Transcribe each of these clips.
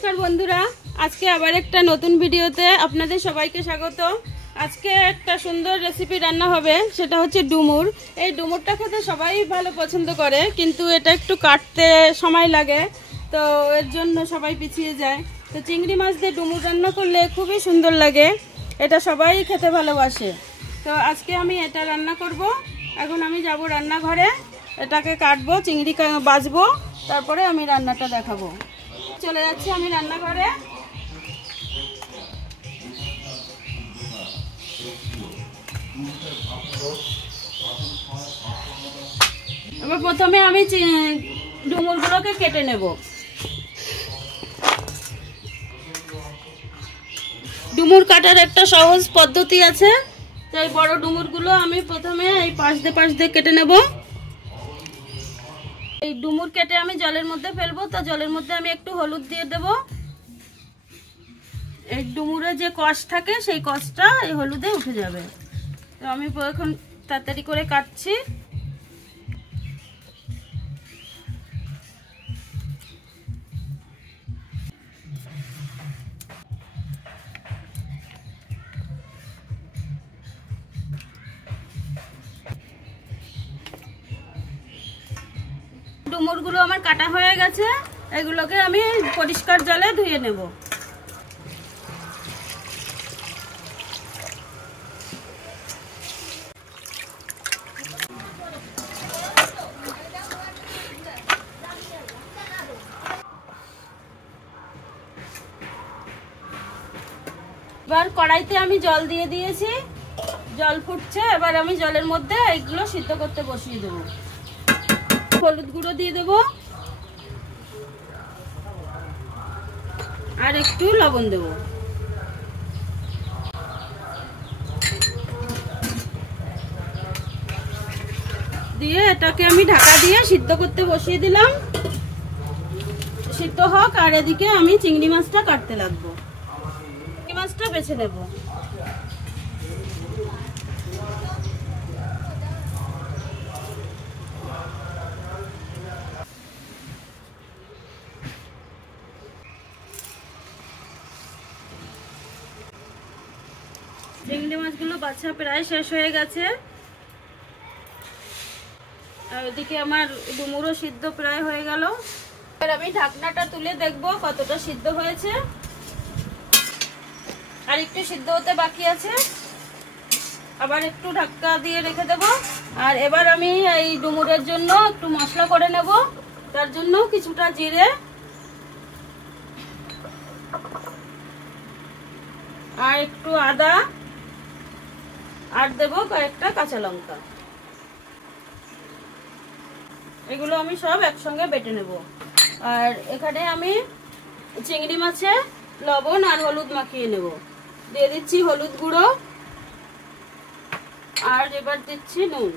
নমস্কার বন্ধুরা, আজকে আবার একটা নতুন ভিডিওতে আপনাদের সবাইকে স্বাগত। আজকে একটা সুন্দর রেসিপি রান্না হবে, সেটা হচ্ছে ডুমুর। এই ডুমুরটা খেতে সবাই ভালো পছন্দ করে, কিন্তু এটা একটু কাটতে সময় লাগে, তো এর জন্য সবাই পিছিয়ে যায়। তো চিংড়ি মাছ দিয়ে ডুমুর রান্না করলে খুবই সুন্দর লাগে, এটা সবাই খেতে ভালোবাসে। তো আজকে আমি এটা রান্না করব। এখন আমি যাব রান্নাঘরে, এটাকে কাটবো, চিংড়ি বাছবো, তারপরে আমি রান্নাটা দেখাবো। চলে যাচ্ছি আমি রান্নাঘরে। এবার প্রথমে আমি ডুমুরগুলোকে কেটে নেব। ডুমুর কাটার একটা সহজ পদ্ধতি আছে। তাই বড় ডুমুরগুলো আমি প্রথমে এই পাশ দিয়ে কেটে নেব। এই ডুমুর কেটে আমি জলের মধ্যে ফেলবো, তো জলের মধ্যে আমি একটু হলুদ দিয়ে দেব। এই ডুমুরে যে কষ থাকে সেই কষটা এই হলুদে উঠে যাবে। তো আমি এখন তাড়াতাড়ি করে কাটছি। ডুমুরগুলো আমার কাটা হয়ে গেছে, এগুলোকে আমি পরিষ্কার জলে ধুয়ে নেব। এবার কড়াইতে আমি জল দিয়ে দিয়েছি, জল ফুটছে। এবার আমি জলের মধ্যে এইগুলো সিদ্ধ করতে বসিয়ে দেবো। হলুদ গুঁড়ো দিয়ে দেবো আর একটু লবণ দেবো। দিয়ে এটাকে আমি ঢাকা দিয়ে সিদ্ধ করতে বসিয়ে দিলাম। সিদ্ধ হোক, আর এদিকে আমি চিংড়ি মাছটা কাটতে লাগবো। চিংড়ি মাছটা বেছে নেব। চিংড়ি মাছগুলো বাছা প্রায় শেষ হয়ে গেছে, আর ওদিকে আমার ডুমুরও সিদ্ধ প্রায় হয়ে গেল। এবার আমি ঢাকনাটা তুলে দেখবো কতটা সিদ্ধ হয়েছে। আর একটু সিদ্ধ হতে বাকি আছে, আবার একটু ঢাকা দিয়ে রেখে দেব। আর এবার আমি এই ডুমুরের জন্য একটু মশলা করে নেব। তার জন্য কিছুটা জিরে আর একটু আদা আর দেব কয়েকটা কাঁচা লঙ্কা। এগুলো আমি সব একসঙ্গে বেটে নেব। আর এখানে আমি চিংড়ি মাছে লবণ আর হলুদ মাখিয়ে নেব। দিয়ে দিচ্ছি হলুদ গুঁড়ো, আর এবার দিচ্ছি নুন।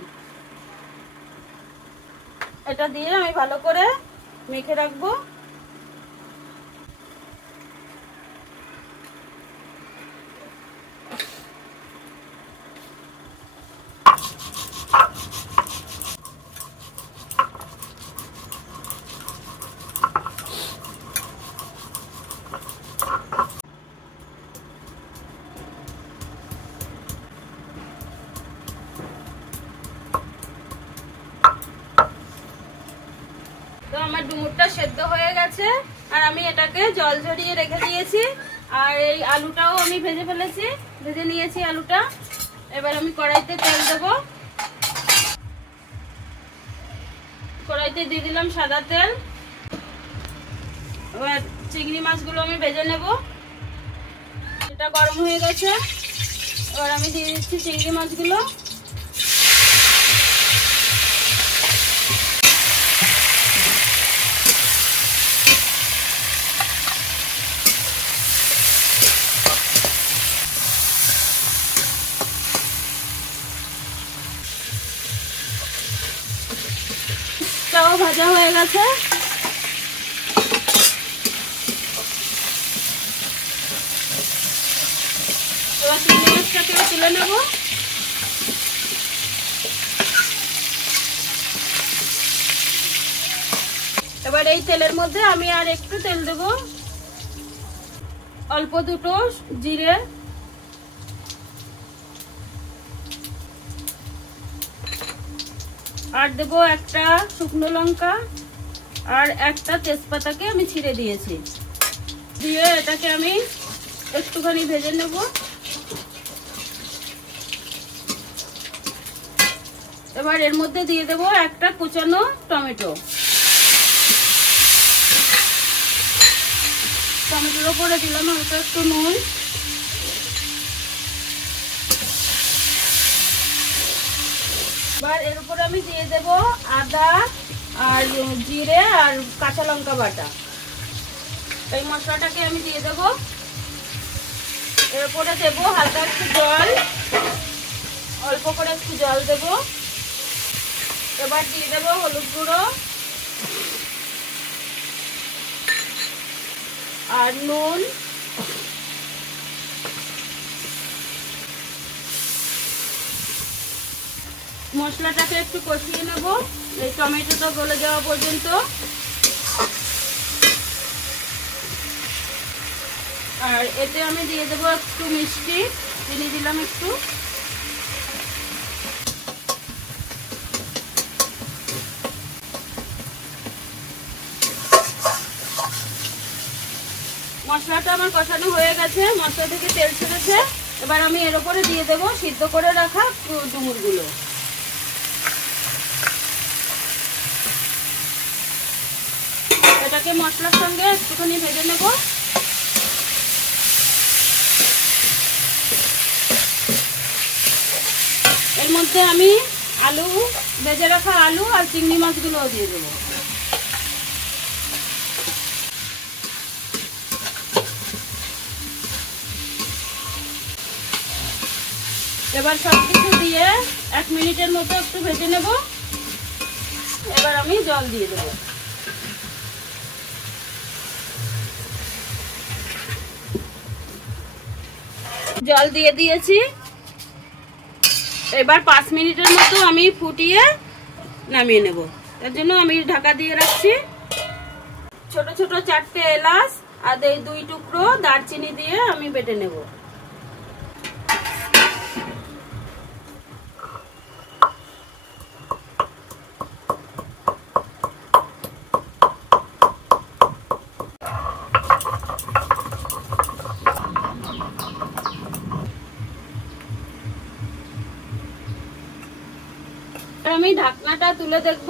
এটা দিয়ে আমি ভালো করে মেখে রাখবো। তো আমার ডুমুরটা সেদ্ধ হয়ে গেছে, আর আমি এটাকে জল ঝরিয়ে রেখে দিয়েছি। আর এই আলুটাও আমি ভেজে নিয়েছি আলুটা। এবার আমি কড়াইতে তেল দেব। কড়াইতে দিয়ে দিলাম সাদা তেল। এবার চিংড়ি মাছগুলো আমি ভেজে নেব। এটা গরম হয়ে গেছে, এবার আমি দিয়ে দিচ্ছি চিংড়ি মাছগুলো। এটাও ভাজা হয়ে গেছে। এবার চিংড়ি মাছটাকে তুলে নেব। এবার এই তেলের মধ্যে আমি আর একটু তেল দেব। অল্প দুটো জিরে, আর দেবো একটা শুকনো লঙ্কা আর একটা তেজপাতাকে আমি ছিঁড়ে দিয়েছি। দিয়ে এটাকে আমি একটুখানি ভেজে নেব। এবার এর মধ্যে দিয়ে দেবো একটা কুচানো টমেটো। টমেটোর উপরে দিলাম হালকা একটু নুন। এবার এর উপরে আমি দিয়ে দেব আদা আর জিরে আর কাঁচা লঙ্কা বাটা। এই মশলাটাকে আমি দিয়ে দেব। এর উপরে দেব হালকা একটু জল, অল্প করে একটু জল দেব। এবার দিয়ে দেব হলুদ গুঁড়ো আর নুন, মশলাটাকে একটু কষিয়ে নেব এই টমেটোটা গলে যাওয়া পর্যন্ত। আর এতে আমি দিয়ে দেবো একটু মিষ্টি, চিনি দিলাম একটু। মশলাটা আমার কষানো হয়ে গেছে, মশলা থেকে তেল ছেড়েছে। এবার আমি এর উপরে দিয়ে দেবো সিদ্ধ করে রাখা ডুমুরগুলো। এটাকে মশলার সঙ্গে একটুখানি ভেজে নেব। এর মধ্যে আমি আলু, ভেজে রাখা আলু আর চিংড়ি মাছগুলোও দিয়ে দেবো। এবার সবকিছু দিয়ে 1 মিনিটের মতো একটু ভেজে নেব। এবার আমি জল দিয়ে দেব। জল দিয়ে দিয়েছি। এবার 5 মিনিটের মতো আমি ফুটিয়ে নামিয়ে নেব। তার জন্য আমি ঢাকা দিয়ে রাখছি। ছোট ছোট 4টে এলাচ আর 2 টুকরো দারচিনি দিয়ে আমি বেটে নেব। আমি ঢাকনাটা তুলে দেখব।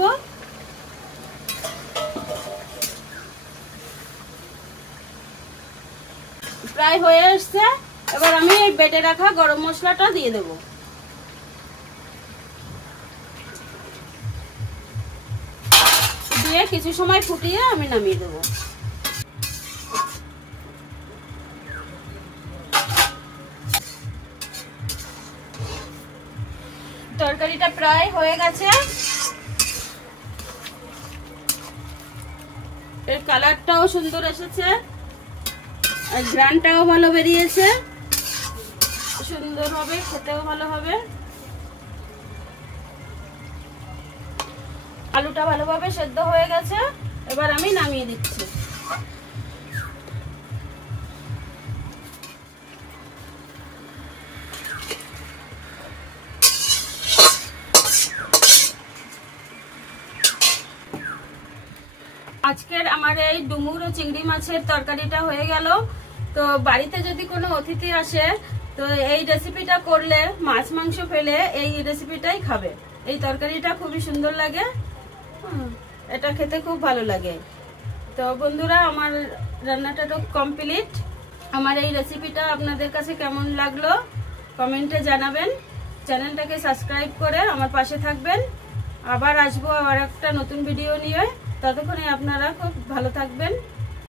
প্রায় হয়ে এসছে। এবার আমি এই বেটে রাখা গরম মশলাটা দিয়ে দেব। দিয়ে কিছু সময় ফুটিয়ে আমি নামিয়ে দেব। তরকারিটা প্রায় হয়ে গেছে। এর কালারটাও সুন্দর এসেছে আর ঘ্রাণটাও ভালো বেরিয়েছে। সুন্দর হবে, খেতেও ভালো হবে। আলুটা ভালোভাবে সেদ্ধ হয়ে গেছে। এবার আমি নামিয়ে দিচ্ছি। আজকের আমার এই ডুমুর ও চিংড়ি মাছের তরকারিটা হয়ে গেল। তো বাড়িতে যদি কোনো অতিথি আসে তো এই রেসিপিটা করলে মাছ মাংস ফেলে এই রেসিপিটাই খাবে। এই তরকারিটা খুবই সুন্দর লাগে, এটা খেতে খুব ভালো লাগে। তো বন্ধুরা, আমার রান্নাটা তো কমপ্লিট। আমার এই রেসিপিটা আপনাদের কাছে কেমন লাগলো কমেন্টে জানাবেন। চ্যানেলটাকে সাবস্ক্রাইব করে আমার পাশে থাকবেন। আবার আসবো আবার একটা নতুন ভিডিও নিয়ে। ততক্ষণে আপনারা খুব ভালো থাকবেন।